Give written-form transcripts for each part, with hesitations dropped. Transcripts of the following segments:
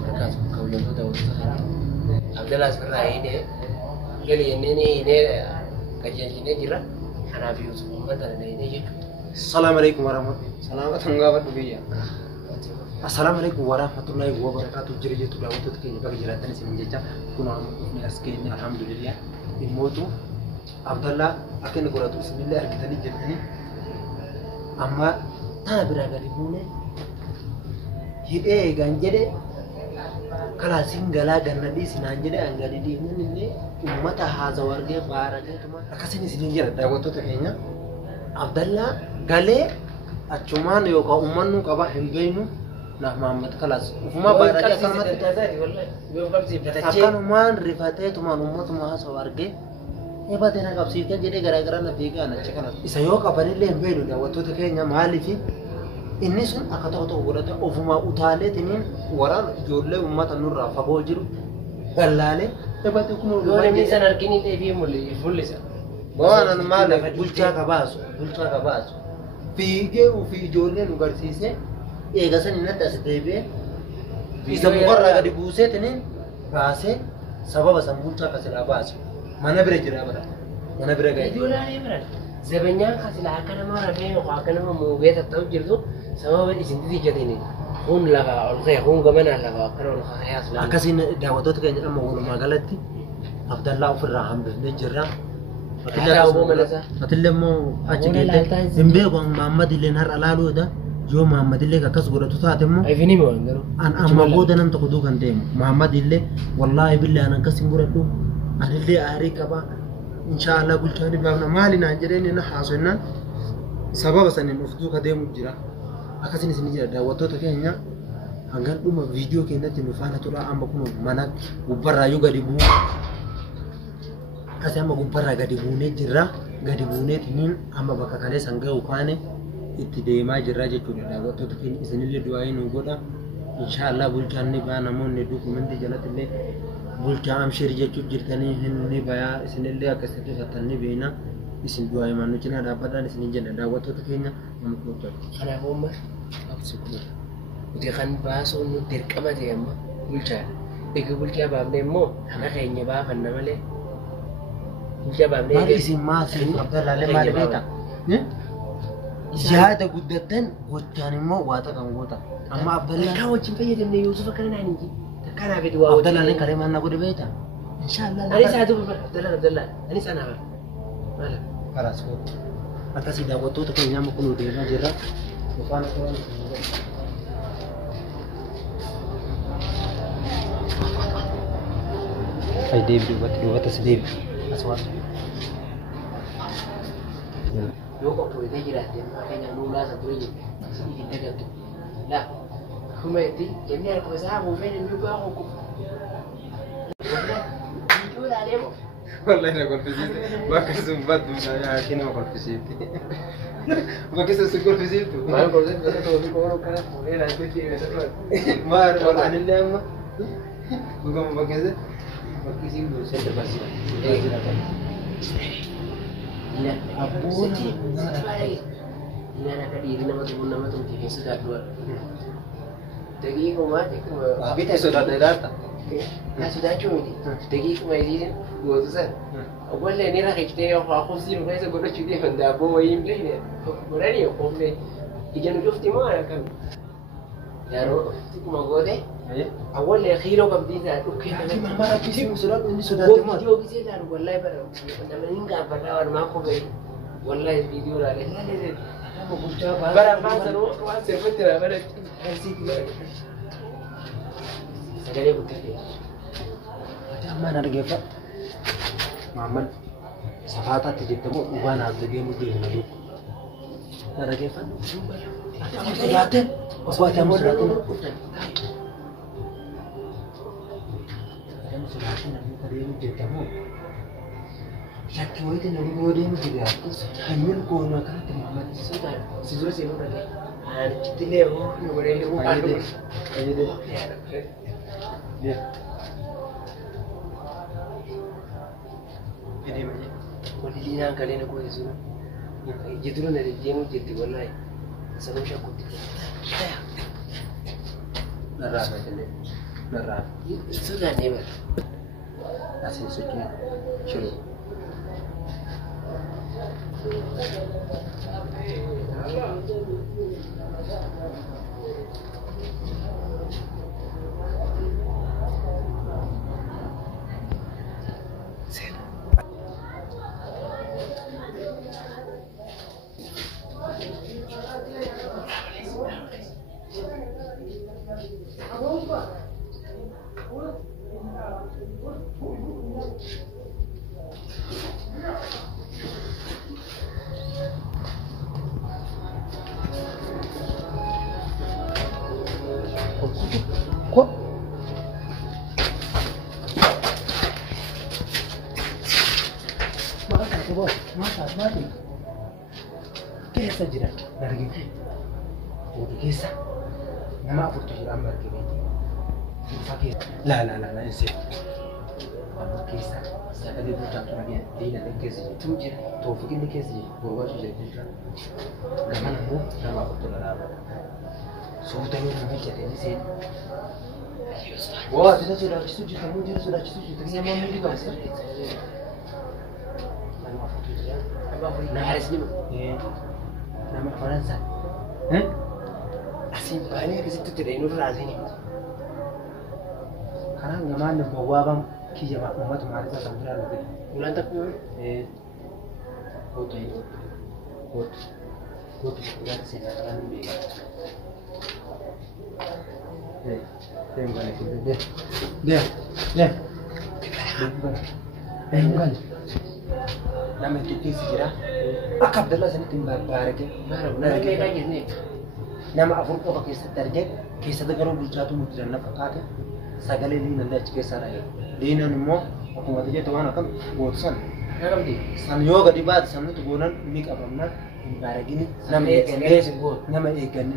Berkas kau yang tu tahu tak? Abdullah sebenarnya ini, jadi ini kajian ini jira, anak Yusuf Muhammad ada ini je. Assalamualaikum warahmatullahi wabarakatuh. Assalamualaikum warahmatullahi wabarakatuh. Jadi itu dah waktu kita bagi jalan sini menjejak kuna ni askin alhamdulillah. Imotu Abdullah akan guratu bismillah kita ni jadi amma ta biraga di bune hide ganjede kala singala ganadi sinanjede angadi di ni ummata haza warge barage tuma akasini sini jira dah waktu kenya Abdullah gale acuman yo ka ummannu qaba hembeenu nah Muhammad kalas ufuma barage akan man rifate tuman ummat ma sawarge ebatena kapsite jede gara-gara na biga na cekala isa yo ka bani le hembeenu da wato te kenya malifi inni sun akato to godata ufuma utale tinin waran jolle ummata nurra fabo jiru gallale ebate kuno Dole ni sanar kini te fi mulli fullisa. Bawana mala bulcha ka basu fige ufi jolle nu garsise ega sani na das debe isa muqarra ga dibuse tinin base sababa san bulcha ka sila basu mana bire jira bara mana bire ga Dole ni beran. Zabanya khasila akana mara be ko akana mu be ta tawjirdu sababa isin di jadini. Hun laga olghe hun gamana laga akana olghe hayas la. akasin dawatot kenya amma wono magalati Abdullah ufra hambe nejra Matillemmo achi gete imbe bang Muhammad illen har alalu da yo Muhammad ille ka kas godatu taatemo Ay fini mo ngaro. an amma godanan to kudu kan dem Muhammad ille wallahi billahi anan kasim guradu an ille ari kaba inshallah bultani babna malina jereni na hasunna sababa sanin ufdu ka dem jira akasin sin jira da wato to kenya angan duma video kenati no fana to la amma kuno mana ubara yuga dibu kasama gubbarra gadi buune jirra gadi buune tinin amma bakka kale sanga ukane itti deema jirra jechuudha daawwattu tukin isinille du'aayi nu godha inshallah bulchaanni baana monne dokumenti jalatille bulchaa amshir jechu jirtani hinni baya isinille akkasitti fattanni beena isin du'aayi mannu cina dhaabbataan isin jenna daawwattu tukenya namko to Kana homma absukuna. Uti kan baaso nu dirqama ta'e amma bulchaa. Ega bulchaa baafne immoo kana keenya baafanna malee. maal isin maasin Abdallah maal beeta yaada guddatan gochaan immoo waata kan goota amma Abdallah Ka wajjin fayyadamne Yusuf kana naan inji. Kana fedi waa Abdallah ne kare manna godhe beeta inshallah Ani saatu Abdallah ani sana ba. Mala. karas ko akkasii daawwattoota keenya amma kunuu deemaa jirra yookaan ay deebi dubbata si deebi aswaan Yo kok boleh jiraate makanya nula satu ini sedikit negatif. Lah, kumeti ini aku sahabu fene juga aku. Itu lah demo. wallahi na kolfisiiti bakka sumbat saya kini ma kolfisiiti bakka sa kolfisiitu Mal kau tu tu kau kana boleh lah tu dia tu. maar wala anille amma bukan bakka sa Bakki sing do center basi. Ina Abuun. Ina nak diri nama tu jadi sudah dua. Jadi kau mati kau. bita sudah data sudah cuma ini. Jadi kau ini dua tu sah. Awal ni nak kita aku sih mungkin saya guna cuti hendak bawa ini ni. Berani aku ni. Ijan tu mesti mana kan? Yaro, tu mau gode. Awal ni khiro kam di sana. Okay. mama kisi sudah ini sudah Gua video kisah dah. Wallahi ber. Nama ni enggak pada orang aku gay. Wallahi video lah. Lepas mau buka barang masa tu, masa betul lah. Barang kasih tu. Sekali bukan dia. ada mana ada gepa Muhammad safata tijitamo ubana azge mudri nadu ada gepa ada sudaten waswata musratin ada musratin nadu kare mujitamo shakki woite nadu gode mujiga hanyul ko na kan Muhammad Sudah, sudah sih udah deh. Kita lihat, ni boleh lihat. ayo deh dia ini Wali dina kalian aku itu. Jadi lu dari jemu jadi wallahi. Sanuu shakkuutti. Narraa fayyadee. Narraa. Sodaannee bara. Asiin sochii shiruu. Kok? Mati. Keessa jira dargaggeessi. Boodi keessa nama afurtu jira amma arginu. Dhuunfaa keessa. Laa insee. Amma keessa sagalee bulchaa tura diina keessa jirtu jira. Toofiqinni keessa jira. Borbaasu jira. Gaman ammoo nama afurtu dhalaabata. Suutanii nama jedhanii seen. Waa jira sodaachisu jirta moo jira sodaachisu jirta nama hundi qabsa. Nama afurtu jira. Nama harisnima. Nama Faransaa. Asiin baanee akkasitti ture nurraa asiin. Karaa namaan bawwaabam kiyya uummata maalisaa kan biraa dhufe. Ulaan takka Kootu gaafa seenaa karaa ni beekama. Nama itti keessa jira. Akka Abdallaa sanitti hin baarage. Nama afur qofa keessatti argee keessatti garuu bulchaatu nuti danna fakkaate sagalee liinan achi keessaa dhagee. Liinan immoo akkuma jettu waan akkam gootu san. San yoo gadi baate sanatti goonan ni qabamna hin baaragini nama eegganne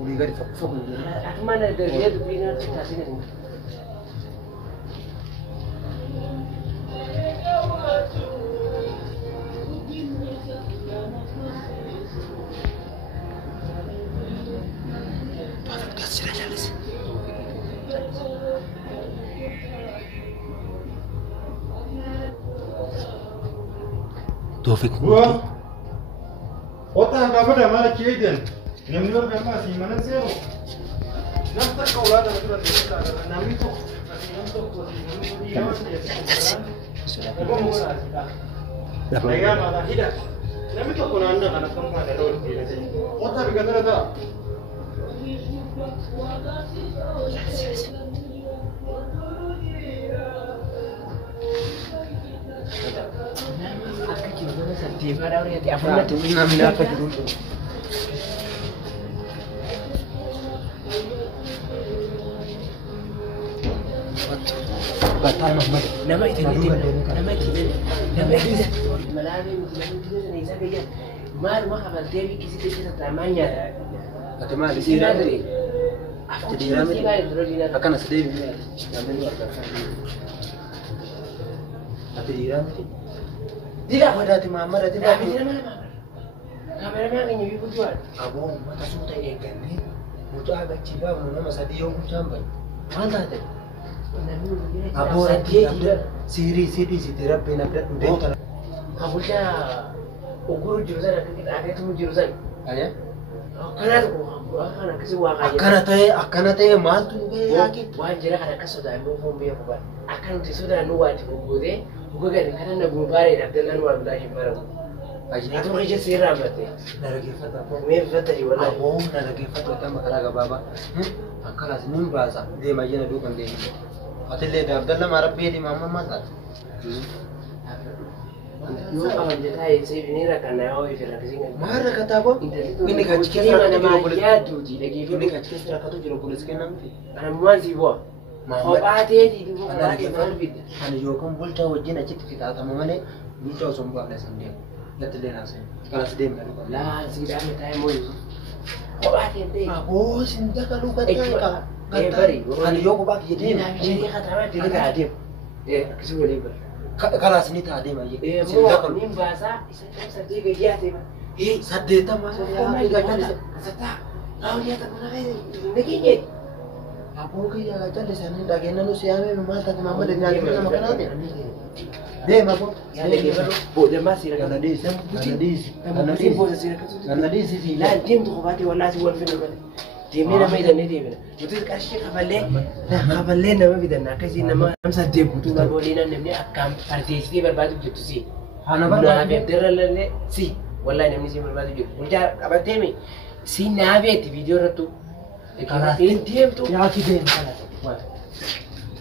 ulii gadi fofu jira. Akkuma dargee dubbiin taasisan. Tofik. Otak apa dah malah kejadian. Yang luar biasa sih mana sih lo? Nampak kau lah dalam surat itu ada nama itu. Saya malah tidak. Nama itu kau nanda karena kamu ada roh di sini. Otak berkata ada. Akka jiru santiifaa daawwate afurratti namni akka jiru. Bataan Muhammad nama itti malaalee miti namni isa gayyaa maaluma kabaltee bikkisii keessa taamaa nyaata. Ati maali siiraa ture? Ati diiraa miti akkana si deebiin namni argaa. Ati diiraa miti. Diiraa wadaati Muhammad ati Daa miti nama lama. Kameramaa keenya biifuu jiwaadha. Aboo uummata suuta eeggannee mucaa gachii baafnu nama sadii yoo bulchaan bahe maal taate? Aboo sirii sitti rabbiin abda deemta. Kabulchaa oguruu jiru sana akkasitti jiru sana. Ayyaa. Akkana ta'e maaltu dhugee yaaqi? Waan jira kan akka sodaannoo foon beeku bara. Akka nuti sodaannoo waati goggootee goga gadi kana na gurbaaree Abdallaan waa bitaa hin baramu. Ati hojii jecha seerraa ammattee. Na dhaggeeffata. Mee bifatta jiwallaa. Aboo na dhaggeeffata amma karaa gabaabaa. Akkanaas nin baasa deemaa jala duukan deemu. Atillee Abdallaan maarabbee deemaa amma maal taate? Yoo qaban jetaa eessee biniira kan naa ho'i fi rakkisiin kan. Maal rakkataa boo? Inni kan achi keessa rakkatu jiru kunis. Inni kan achi keessa rakkatu jiru kunis kennamuti. Anammaan si bu'a. Kophaatee duuba kophaatee maal fidda? Ani yookaan bulchaa wajjin achitti fixaatama malee bulchaa osoo hin baafne sin deemu. Natti illee naasee. Kanas deemna dhufa. Laa siidhaan taa'ee moo jiru? Kophaatee ta'e. Aboo sin dakaluu gataa. Bari. Ani yoo kophaa kiyya deemu. Diinaa fi jedhee katamaa deemee kaa deemu. Akkasii waliin bara. Kalaas ni ta'a deema. Moo niin baasaa isa cabsatee gayyaa ta'e saddeettama aboo kiyya callisanii dhageenya nu siyaamee nu maal taate maamma danyaachuu nama kanaati. Deema aboo. Booda maas siira kana dhiisi kana dhiisi laal deemtu qofaati wallaasi wal finna malee. Deemnee nama hidhannee deemina. Nuti qarshii kafallee nama bitanna akkasii nama saddeet guutuu nama waliin namni akkaan fardeessitee barbaadu jirtu si. Naaf darralallee si wallahi namni si barbaadu jiru. Bulchaa qabattee mi si naabeetti viidiyoo irrattu. Karaa deemtu. Yaa ki deema kana.